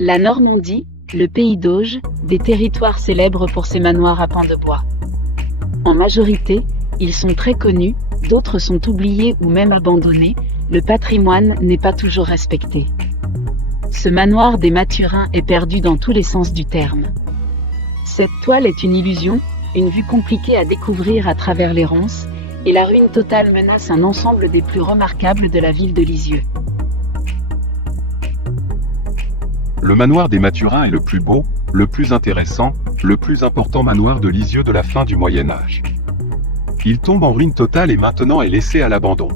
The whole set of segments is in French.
La Normandie, le pays d'Auge, des territoires célèbres pour ses manoirs à pans de bois. En majorité, ils sont très connus, d'autres sont oubliés ou même abandonnés, le patrimoine n'est pas toujours respecté. Ce manoir des Mathurins est perdu dans tous les sens du terme. Cette toile est une illusion, une vue compliquée à découvrir à travers les ronces, et la ruine totale menace un ensemble des plus remarquables de la ville de Lisieux. Le manoir des Mathurins est le plus beau, le plus intéressant, le plus important manoir de Lisieux de la fin du Moyen Âge. Il tombe en ruine totale et maintenant est laissé à l'abandon.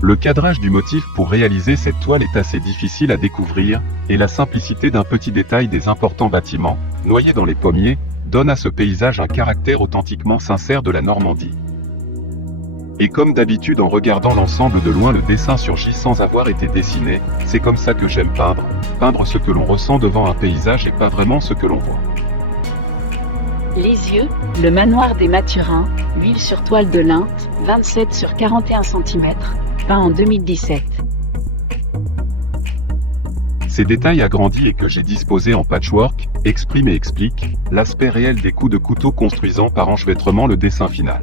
Le cadrage du motif pour réaliser cette toile est assez difficile à découvrir, et la simplicité d'un petit détail des importants bâtiments, noyés dans les pommiers, donne à ce paysage un caractère authentiquement sincère de la Normandie. Et comme d'habitude en regardant l'ensemble de loin, le dessin surgit sans avoir été dessiné, c'est comme ça que j'aime peindre, peindre ce que l'on ressent devant un paysage et pas vraiment ce que l'on voit. Lisieux, le manoir des Mathurins, l'huile sur toile de lin, 27 sur 41 cm, peint en 2017. Ces détails agrandis et que j'ai disposés en patchwork, expriment et expliquent l'aspect réel des coups de couteau construisant par enchevêtrement le dessin final.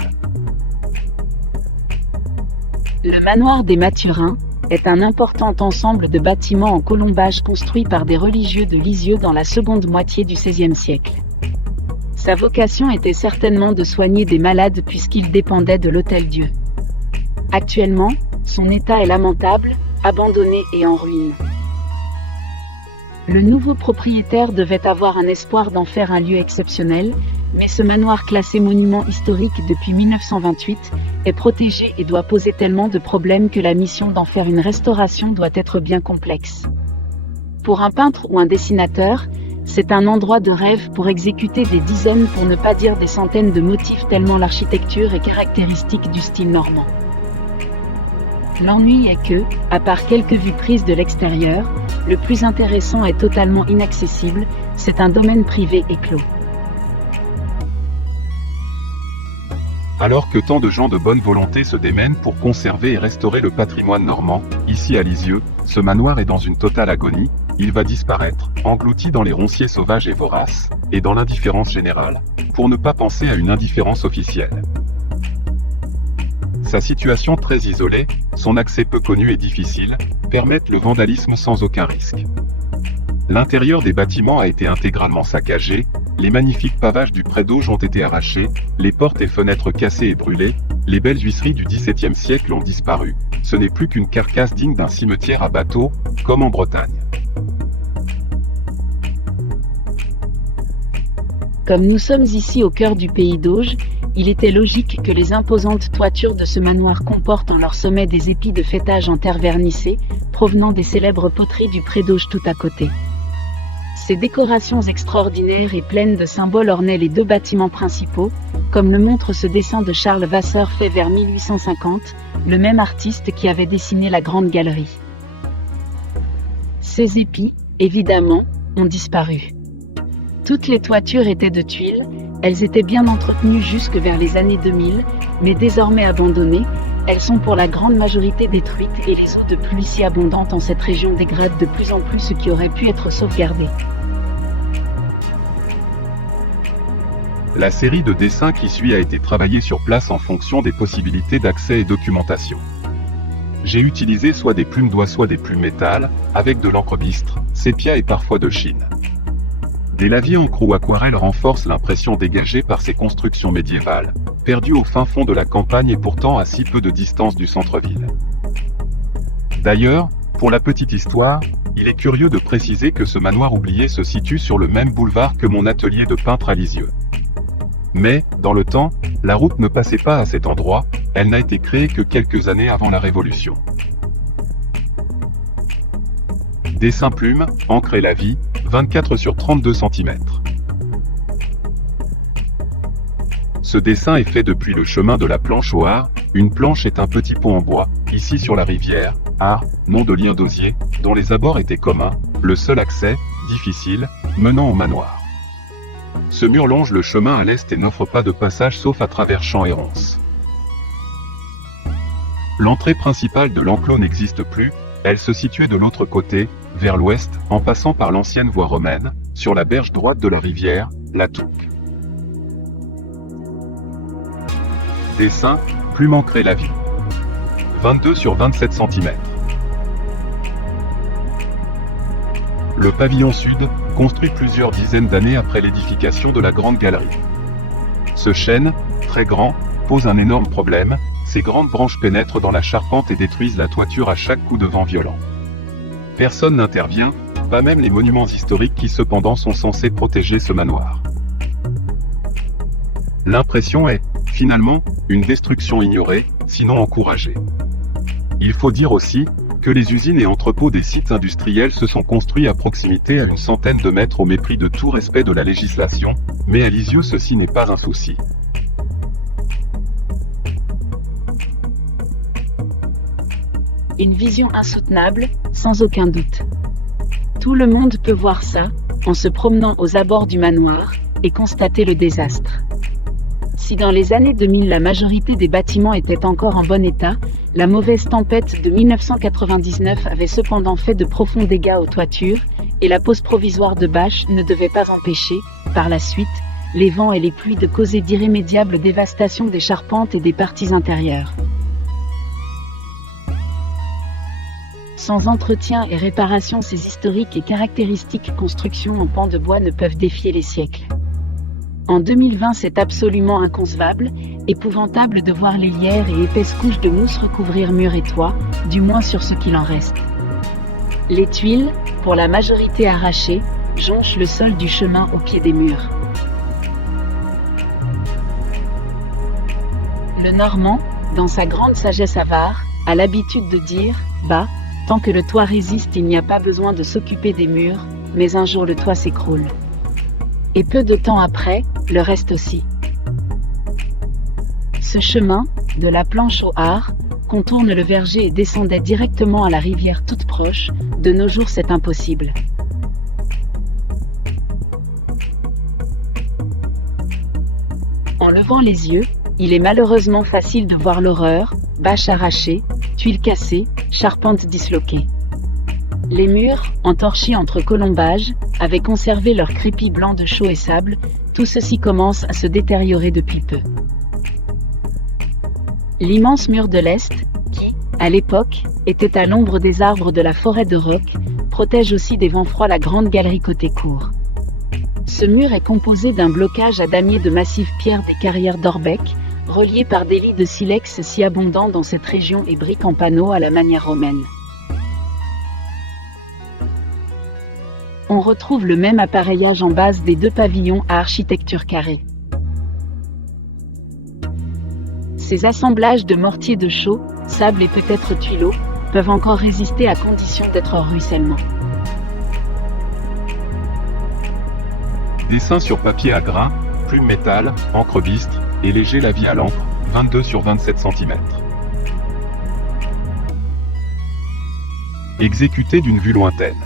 Le manoir des Mathurins est un important ensemble de bâtiments en colombage construits par des religieux de Lisieux dans la seconde moitié du XVIe siècle. Sa vocation était certainement de soigner des malades puisqu'il dépendait de l'Hôtel-Dieu. Actuellement, son état est lamentable, abandonné et en ruine. Le nouveau propriétaire devait avoir un espoir d'en faire un lieu exceptionnel, mais ce manoir classé monument historique depuis 1928 est protégé et doit poser tellement de problèmes que la mission d'en faire une restauration doit être bien complexe. Pour un peintre ou un dessinateur, c'est un endroit de rêve pour exécuter des dizaines pour ne pas dire des centaines de motifs tellement l'architecture est caractéristique du style normand. L'ennui est que, à part quelques vues prises de l'extérieur, le plus intéressant est totalement inaccessible, c'est un domaine privé et clos. Alors que tant de gens de bonne volonté se démènent pour conserver et restaurer le patrimoine normand, ici à Lisieux, ce manoir est dans une totale agonie, il va disparaître, englouti dans les ronciers sauvages et voraces, et dans l'indifférence générale, pour ne pas penser à une indifférence officielle. Sa situation très isolée, son accès peu connu et difficile, permettent le vandalisme sans aucun risque. L'intérieur des bâtiments a été intégralement saccagé, les magnifiques pavages du pré d'Auge ont été arrachés, les portes et fenêtres cassées et brûlées, les belles huisseries du XVIIe siècle ont disparu, ce n'est plus qu'une carcasse digne d'un cimetière à bateau, comme en Bretagne. Comme nous sommes ici au cœur du pays d'Auge, il était logique que les imposantes toitures de ce manoir comportent en leur sommet des épis de fêtage en terre vernissée, provenant des célèbres poteries du pré d'Auge tout à côté. Ces décorations extraordinaires et pleines de symboles ornaient les deux bâtiments principaux, comme le montre ce dessin de Charles Vasseur fait vers 1850, le même artiste qui avait dessiné la Grande Galerie. Ces épis, évidemment, ont disparu. Toutes les toitures étaient de tuiles, elles étaient bien entretenues jusque vers les années 2000, mais désormais abandonnées, elles sont pour la grande majorité détruites et les eaux de pluie si abondantes en cette région dégradent de plus en plus ce qui aurait pu être sauvegardé. La série de dessins qui suit a été travaillée sur place en fonction des possibilités d'accès et documentation. J'ai utilisé soit des plumes d'oie soit des plumes métal, avec de l'encre bistre, sépia et parfois de Chine. Des laviers encre ou aquarelle renforcent l'impression dégagée par ces constructions médiévales, perdues au fin fond de la campagne et pourtant à si peu de distance du centre-ville. D'ailleurs, pour la petite histoire, il est curieux de préciser que ce manoir oublié se situe sur le même boulevard que mon atelier de peintre à Lisieux. Mais, dans le temps, la route ne passait pas à cet endroit, elle n'a été créée que quelques années avant la Révolution. Dessin plume, encre et lavis, 24 sur 32 cm. Ce dessin est fait depuis le chemin de la planche au Har. Une planche est un petit pont en bois, ici sur la rivière, Har, nom de lien d'osier, dont les abords étaient communs, le seul accès, difficile, menant au manoir. Ce mur longe le chemin à l'est et n'offre pas de passage sauf à travers champs et ronces. L'entrée principale de l'enclos n'existe plus, elle se situait de l'autre côté, vers l'ouest, en passant par l'ancienne voie romaine, sur la berge droite de la rivière, la Touques. Dessin, plume ancrée la vie. 22 sur 27 cm. Le pavillon sud, construit plusieurs dizaines d'années après l'édification de la Grande Galerie. Ce chêne, très grand, pose un énorme problème, ses grandes branches pénètrent dans la charpente et détruisent la toiture à chaque coup de vent violent. Personne n'intervient, pas même les monuments historiques qui cependant sont censés protéger ce manoir. L'impression est, finalement, une destruction ignorée, sinon encouragée. Il faut dire aussi que les usines et entrepôts des sites industriels se sont construits à proximité à une centaine de mètres au mépris de tout respect de la législation, mais à Lisieux ceci n'est pas un souci. Une vision insoutenable, sans aucun doute. Tout le monde peut voir ça, en se promenant aux abords du manoir, et constater le désastre. Si dans les années 2000 la majorité des bâtiments étaient encore en bon état, la mauvaise tempête de 1999 avait cependant fait de profonds dégâts aux toitures, et la pose provisoire de bâches ne devait pas empêcher, par la suite, les vents et les pluies de causer d'irrémédiables dévastations des charpentes et des parties intérieures. Sans entretien et réparation, ces historiques et caractéristiques constructions en pan de bois ne peuvent défier les siècles. En 2020, c'est absolument inconcevable, épouvantable de voir les lierres et épaisses couches de mousse recouvrir murs et toits, du moins sur ce qu'il en reste. Les tuiles, pour la majorité arrachées, jonchent le sol du chemin au pied des murs. Le Normand, dans sa grande sagesse avare, a l'habitude de dire « Bah, tant que le toit résiste, il n'y a pas besoin de s'occuper des murs, mais un jour le toit s'écroule. » Et peu de temps après, le reste aussi. Ce chemin, de la planche au hard, contourne le verger et descendait directement à la rivière toute proche. De nos jours, c'est impossible. En levant les yeux, il est malheureusement facile de voir l'horreur, bâches arrachées, tuiles cassées, charpentes disloquées. Les murs, entorchis entre colombages, avaient conservé leur crépi blanc de chaux et sable, tout ceci commence à se détériorer depuis peu. L'immense mur de l'Est, qui, à l'époque, était à l'ombre des arbres de la forêt de Roc, protège aussi des vents froids la grande galerie côté cour. Ce mur est composé d'un blocage à damier de massifs pierres des carrières d'Orbec, reliés par des lits de silex si abondants dans cette région et briques en panneaux à la manière romaine. On retrouve le même appareillage en base des deux pavillons à architecture carrée. Ces assemblages de mortiers de chaux, sable et peut-être tuileaux, peuvent encore résister à condition d'être hors ruissellement. Dessin sur papier à grains, plume métal, encre bistre, et léger lavis à l'encre, 22 sur 27 cm. Exécuté d'une vue lointaine.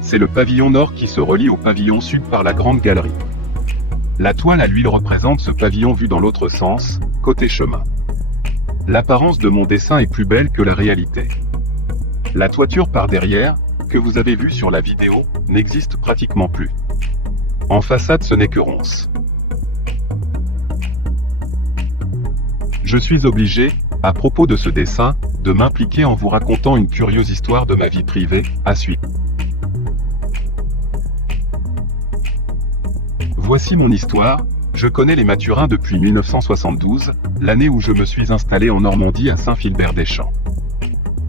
C'est le pavillon nord qui se relie au pavillon sud par la grande galerie. La toile à l'huile représente ce pavillon vu dans l'autre sens, côté chemin. L'apparence de mon dessin est plus belle que la réalité. La toiture par derrière, que vous avez vue sur la vidéo, n'existe pratiquement plus. En façade, ce n'est que ronce. Je suis obligé, à propos de ce dessin, de m'impliquer en vous racontant une curieuse histoire de ma vie privée, à suivre. Voici mon histoire. Je connais les Mathurins depuis 1972, l'année où je me suis installé en Normandie à Saint-Philbert-des-Champs.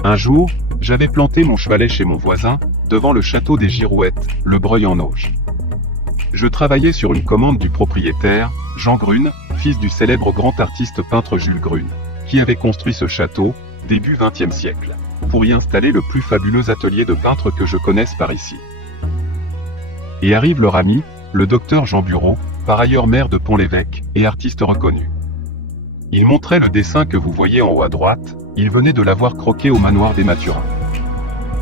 Un jour, j'avais planté mon chevalet chez mon voisin, devant le château des Girouettes, le Breuil-en-Auge. Je travaillais sur une commande du propriétaire, Jean Grune, fils du célèbre grand artiste peintre Jules Grune, qui avait construit ce château, début XXe siècle, pour y installer le plus fabuleux atelier de peintre que je connaisse par ici. Et arrive leur ami, le docteur Jean Bureau, par ailleurs maire de Pont-l'Évêque, et artiste reconnu. Il montrait le dessin que vous voyez en haut à droite, il venait de l'avoir croqué au manoir des Mathurins.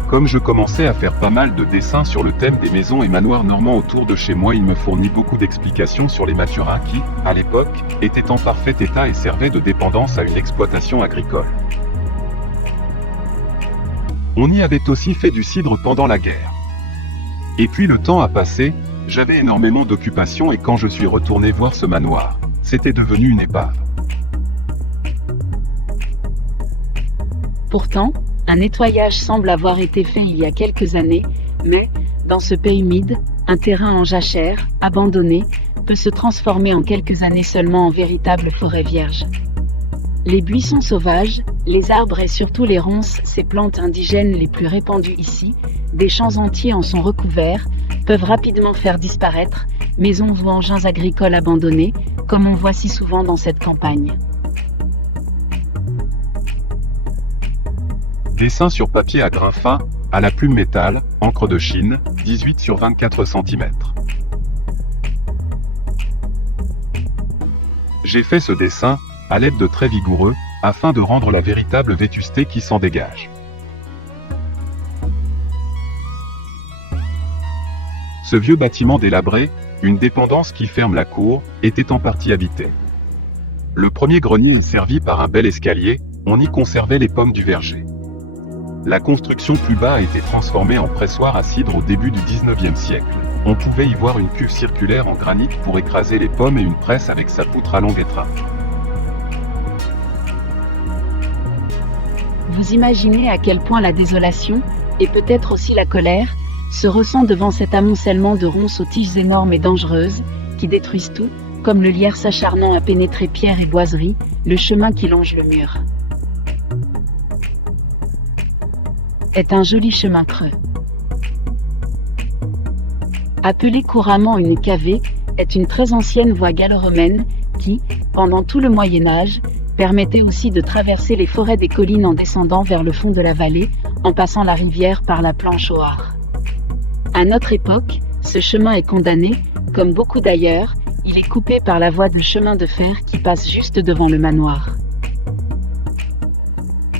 Comme je commençais à faire pas mal de dessins sur le thème des maisons et manoirs normands autour de chez moi, il me fournit beaucoup d'explications sur les Mathurins qui, à l'époque, étaient en parfait état et servaient de dépendance à une exploitation agricole. On y avait aussi fait du cidre pendant la guerre. Et puis le temps a passé, j'avais énormément d'occupations et quand je suis retourné voir ce manoir, c'était devenu une épave. Pourtant, un nettoyage semble avoir été fait il y a quelques années, mais, dans ce pays humide, un terrain en jachère, abandonné, peut se transformer en quelques années seulement en véritable forêt vierge. Les buissons sauvages, les arbres et surtout les ronces, ces plantes indigènes les plus répandues ici, des champs entiers en sont recouverts, peuvent rapidement faire disparaître maisons ou engins agricoles abandonnés, comme on voit si souvent dans cette campagne. Dessin sur papier à grain fin, à la plume métal, encre de Chine, 18 sur 24 cm. J'ai fait ce dessin, à l'aide de traits vigoureux, afin de rendre la véritable vétusté qui s'en dégage. Ce vieux bâtiment délabré, une dépendance qui ferme la cour, était en partie habité. Le premier grenier est servi par un bel escalier, on y conservait les pommes du verger. La construction plus bas a été transformée en pressoir à cidre au début du 19e siècle. On pouvait y voir une cuve circulaire en granit pour écraser les pommes et une presse avec sa poutre à longue étreinte. Vous imaginez à quel point la désolation, et peut-être aussi la colère, se ressent devant cet amoncellement de ronces aux tiges énormes et dangereuses, qui détruisent tout, comme le lierre s'acharnant à pénétrer pierre et boiseries, le chemin qui longe le mur. Est un joli chemin creux. Appelée couramment une cavée, est une très ancienne voie gallo-romaine qui, pendant tout le Moyen-Âge, permettait aussi de traverser les forêts des collines en descendant vers le fond de la vallée, en passant la rivière par la planche au Har. À notre époque, ce chemin est condamné, comme beaucoup d'ailleurs, il est coupé par la voie de chemin de fer qui passe juste devant le manoir.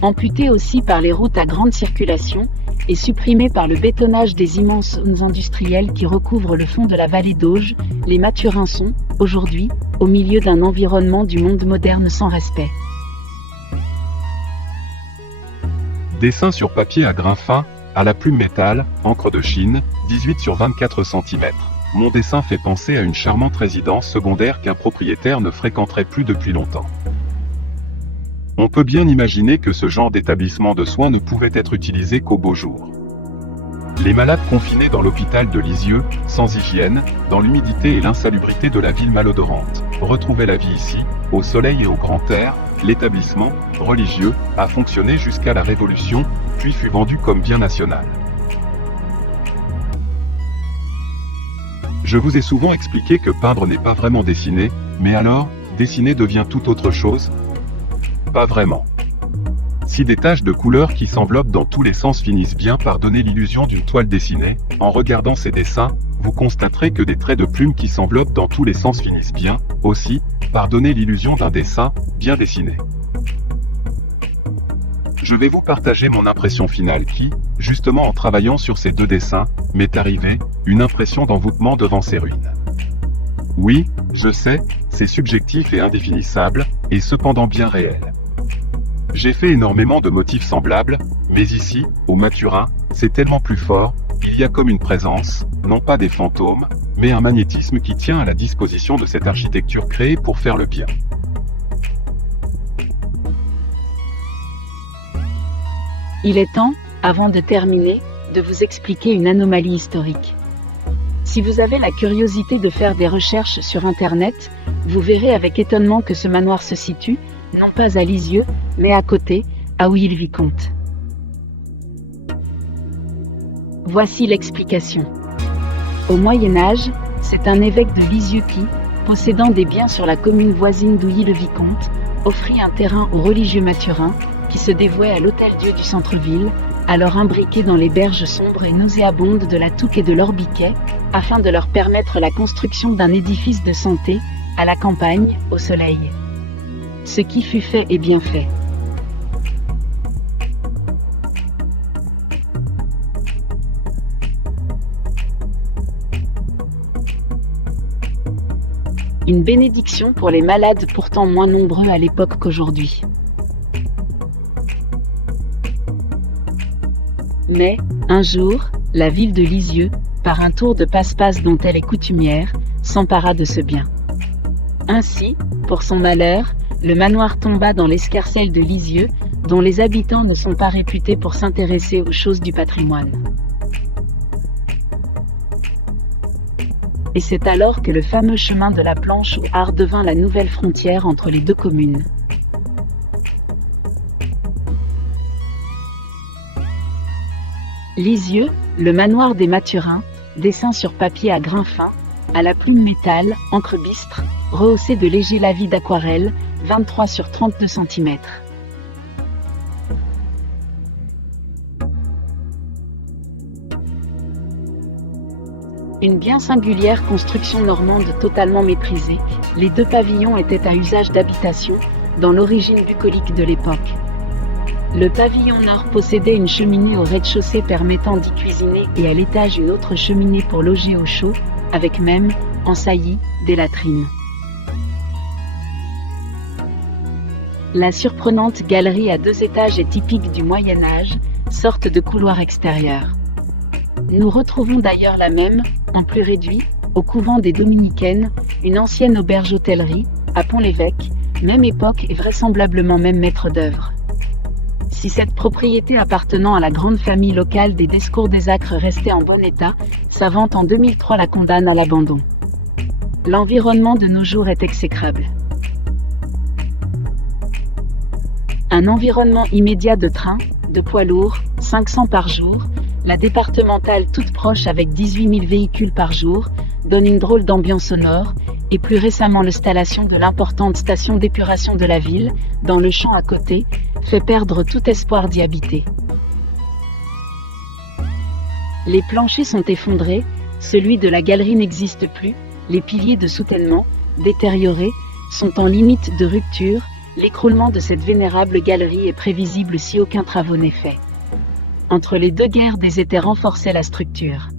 Amputé aussi par les routes à grande circulation, et supprimé par le bétonnage des immenses zones industrielles qui recouvrent le fond de la vallée d'Auge, les Mathurins sont, aujourd'hui, au milieu d'un environnement du monde moderne sans respect. Dessin sur papier à grain fin, à la plume métal, encre de Chine, 18 sur 24 cm. Mon dessin fait penser à une charmante résidence secondaire qu'un propriétaire ne fréquenterait plus depuis longtemps. On peut bien imaginer que ce genre d'établissement de soins ne pouvait être utilisé qu'au beau jour. Les malades confinés dans l'hôpital de Lisieux, sans hygiène, dans l'humidité et l'insalubrité de la ville malodorante, retrouvaient la vie ici, au soleil et au grand air. L'établissement, religieux, a fonctionné jusqu'à la Révolution, puis fut vendu comme bien national. Je vous ai souvent expliqué que peindre n'est pas vraiment dessiner, mais alors, dessiner devient tout autre chose ? Pas vraiment. Si des taches de couleurs qui s'enveloppent dans tous les sens finissent bien par donner l'illusion d'une toile dessinée, en regardant ces dessins, vous constaterez que des traits de plume qui s'enveloppent dans tous les sens finissent bien, aussi, par donner l'illusion d'un dessin, bien dessiné. Je vais vous partager mon impression finale qui, justement en travaillant sur ces deux dessins, m'est arrivée, une impression d'envoûtement devant ces ruines. Oui, je sais, c'est subjectif et indéfinissable, et cependant bien réel. J'ai fait énormément de motifs semblables, mais ici, au Mathurin, c'est tellement plus fort, il y a comme une présence, non pas des fantômes, mais un magnétisme qui tient à la disposition de cette architecture créée pour faire le bien. Il est temps, avant de terminer, de vous expliquer une anomalie historique. Si vous avez la curiosité de faire des recherches sur Internet, vous verrez avec étonnement que ce manoir se situe, non pas à Lisieux, mais à côté, à Ouilly-le-Vicomte. Voici l'explication. Au Moyen-Âge, c'est un évêque de Lisieux qui, possédant des biens sur la commune voisine d'Ouilly-le-Vicomte, offrit un terrain aux religieux mathurins, qui se dévouaient à l'hôtel-dieu du centre-ville, alors imbriqués dans les berges sombres et nauséabondes de la Touque et de l'Orbiquet, afin de leur permettre la construction d'un édifice de santé, à la campagne, au soleil. Ce qui fut fait est bien fait. Une bénédiction pour les malades pourtant moins nombreux à l'époque qu'aujourd'hui. Mais, un jour, la ville de Lisieux, par un tour de passe-passe dont elle est coutumière, s'empara de ce bien. Ainsi, pour son malheur, le manoir tomba dans l'escarcelle de Lisieux, dont les habitants ne sont pas réputés pour s'intéresser aux choses du patrimoine. Et c'est alors que le fameux chemin de la Planche ou Art devint la nouvelle frontière entre les deux communes. Lisieux, le manoir des Mathurins, dessin sur papier à grains fins, à la plume métal, encre bistre, rehaussé de légers lavis d'aquarelle, 23 sur 32 cm. Une bien singulière construction normande totalement méprisée, les deux pavillons étaient à usage d'habitation, dans l'origine bucolique de l'époque. Le pavillon nord possédait une cheminée au rez-de-chaussée permettant d'y cuisiner et à l'étage une autre cheminée pour loger au chaud, avec même, en saillie, des latrines. La surprenante galerie à 2 étages est typique du Moyen-Âge, sorte de couloir extérieur. Nous retrouvons d'ailleurs la même, en plus réduit, au couvent des Dominicaines, une ancienne auberge-hôtellerie, à Pont-l'Évêque, même époque et vraisemblablement même maître d'œuvre. Si cette propriété appartenant à la grande famille locale des Descours-des-Acres restait en bon état, sa vente en 2003 la condamne à l'abandon. L'environnement de nos jours est exécrable. Un environnement immédiat de trains, de poids lourds, 500 par jour, la départementale toute proche avec 18 000 véhicules par jour, donne une drôle d'ambiance sonore, et plus récemment l'installation de l'importante station d'épuration de la ville, dans le champ à côté, fait perdre tout espoir d'y habiter. Les planchers sont effondrés, celui de la galerie n'existe plus, les piliers de soutènement, détériorés, sont en limite de rupture, l'écroulement de cette vénérable galerie est prévisible si aucun travaux n'est fait. Entre les deux guerres des étais renforçait la structure.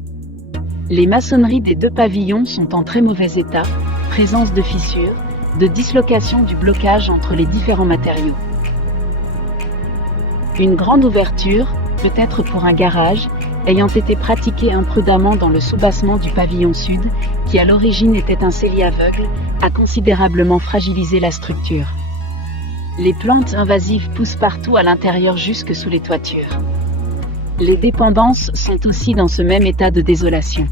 Les maçonneries des deux pavillons sont en très mauvais état, présence de fissures, de dislocation du blocage entre les différents matériaux. Une grande ouverture, peut-être pour un garage, ayant été pratiquée imprudemment dans le soubassement du pavillon sud, qui à l'origine était un cellier aveugle, a considérablement fragilisé la structure. Les plantes invasives poussent partout à l'intérieur jusque sous les toitures. Les dépendances sont aussi dans ce même état de désolation.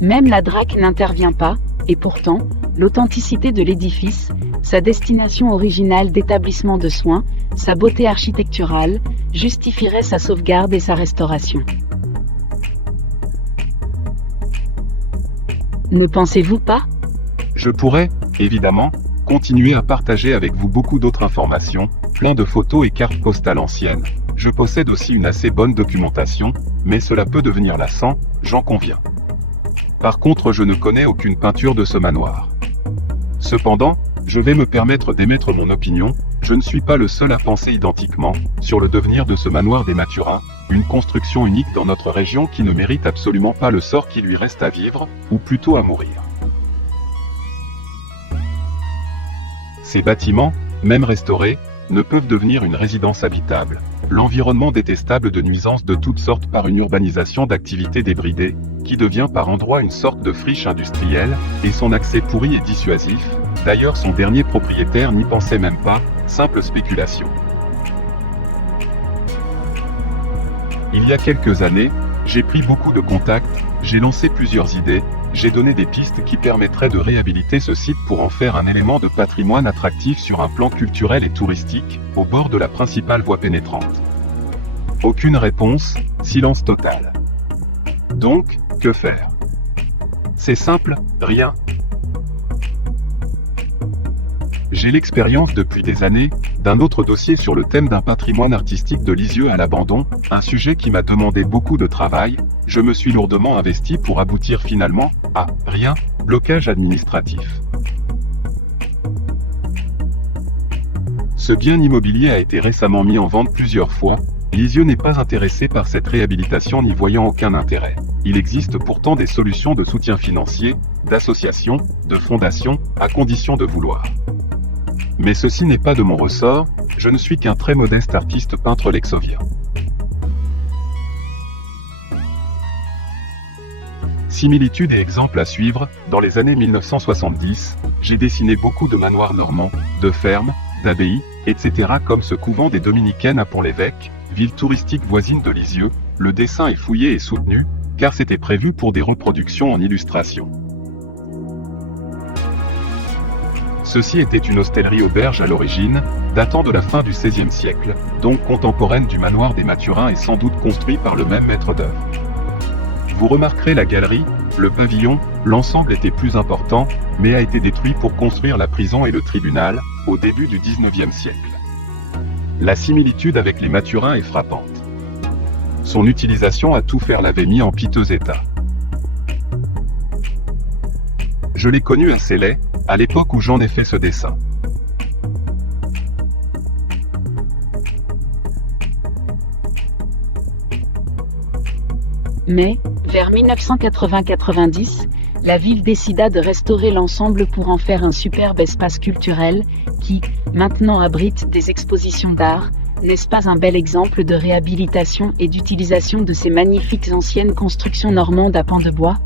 Même la DRAC n'intervient pas, et pourtant, l'authenticité de l'édifice, sa destination originale d'établissement de soins, sa beauté architecturale, justifierait sa sauvegarde et sa restauration. Ne pensez-vous pas ? Je pourrais, évidemment, continuer à partager avec vous beaucoup d'autres informations, plein de photos et cartes postales anciennes. Je possède aussi une assez bonne documentation, mais cela peut devenir lassant, j'en conviens. Par contre, je ne connais aucune peinture de ce manoir. Cependant, je vais me permettre d'émettre mon opinion, je ne suis pas le seul à penser identiquement, sur le devenir de ce manoir des Mathurins, une construction unique dans notre région qui ne mérite absolument pas le sort qui lui reste à vivre, ou plutôt à mourir. Ces bâtiments, même restaurés, ne peuvent devenir une résidence habitable. L'environnement détestable de nuisances de toutes sortes par une urbanisation d'activités débridées, qui devient par endroits une sorte de friche industrielle, et son accès pourri et dissuasif. D'ailleurs son dernier propriétaire n'y pensait même pas, simple spéculation. Il y a quelques années, j'ai pris beaucoup de contacts, j'ai lancé plusieurs idées, j'ai donné des pistes qui permettraient de réhabiliter ce site pour en faire un élément de patrimoine attractif sur un plan culturel et touristique, au bord de la principale voie pénétrante. Aucune réponse, silence total. Donc, que faire ? C'est simple, rien. J'ai l'expérience depuis des années, d'un autre dossier sur le thème d'un patrimoine artistique de Lisieux à l'abandon, un sujet qui m'a demandé beaucoup de travail, je me suis lourdement investi pour aboutir finalement à rien, blocage administratif. Ce bien immobilier a été récemment mis en vente plusieurs fois, Lisieux n'est pas intéressé par cette réhabilitation n'y voyant aucun intérêt. Il existe pourtant des solutions de soutien financier, d'associations, de fondations, à condition de vouloir. Mais ceci n'est pas de mon ressort, je ne suis qu'un très modeste artiste peintre lexovien. Similitudes et exemples à suivre, dans les années 1970, j'ai dessiné beaucoup de manoirs normands, de fermes, d'abbayes, etc. comme ce couvent des Dominicaines à Pont-l'Évêque, ville touristique voisine de Lisieux. Le dessin est fouillé et soutenu, car c'était prévu pour des reproductions en illustration. Ceci était une hostellerie-auberge à l'origine, datant de la fin du XVIe siècle, donc contemporaine du manoir des Mathurins et sans doute construit par le même maître d'œuvre. Vous remarquerez la galerie, le pavillon, l'ensemble était plus important, mais a été détruit pour construire la prison et le tribunal, au début du XIXe siècle. La similitude avec les Mathurins est frappante. Son utilisation à tout faire l'avait mis en piteux état. Je l'ai connu assez laid, à l'époque où j'en ai fait ce dessin. Mais, vers 1980-90, la ville décida de restaurer l'ensemble pour en faire un superbe espace culturel, qui, maintenant abrite des expositions d'art. N'est-ce pas un bel exemple de réhabilitation et d'utilisation de ces magnifiques anciennes constructions normandes à pans de bois ?